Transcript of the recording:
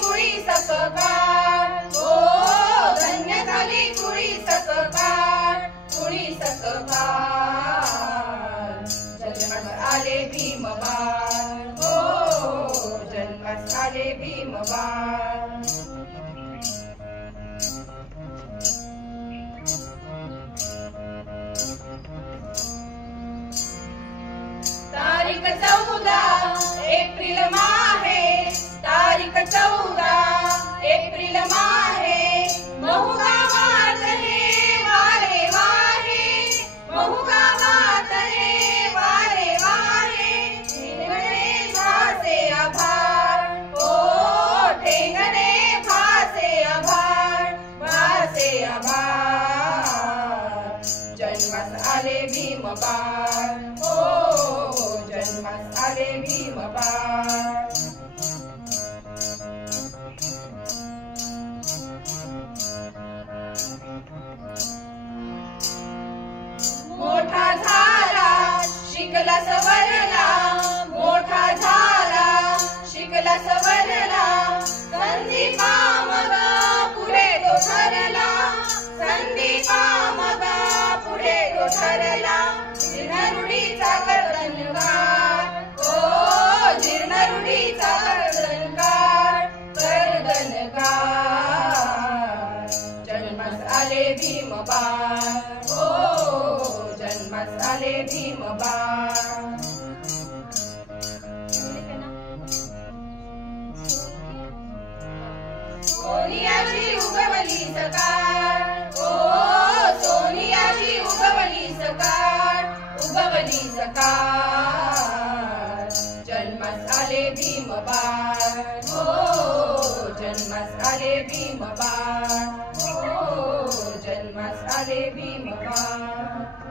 कुळी सककार, ओ धन्य झाली कुळी सककार, कुळी सककार. जन्मास आले भीमबाळ, ओ जन्मास आले भीमबाळ. तारीख 14 एप्रिल माहे, तारीख 14 एप्रिल माहे. महू गावात हे वारे वाहे, महू गावात हे वारे वाहे. ठेंगणे भासे आभाळ, ओ ठेंगणे भासे आभाळ, भासे आभाळ. जन्मास आले भीमबाळ, जन्मास आले भीमबाळ. मोठा झाला शिकला सवरला, मोठा झाला शिकला सवरला. संधी मग पुढे तो ठरला, संधी मग पुढे तो ठरला. जीर्णरूढीचा कर्दनकार, ओ जीर्णरूढीचा कर्दनकार, कर्दनकार. जन्मास आले भीमबाळ, ओ जन्मास आले भीमबाळ. सोनियाची उगवली सकाळ, ओ सोनियाची उगवली सकाळ, उगवली सकाळ. जन्मास आले भीमबाळ, ओ जन्मास आले भीमबाळ, ओ जन्मास आले भीमबाळ.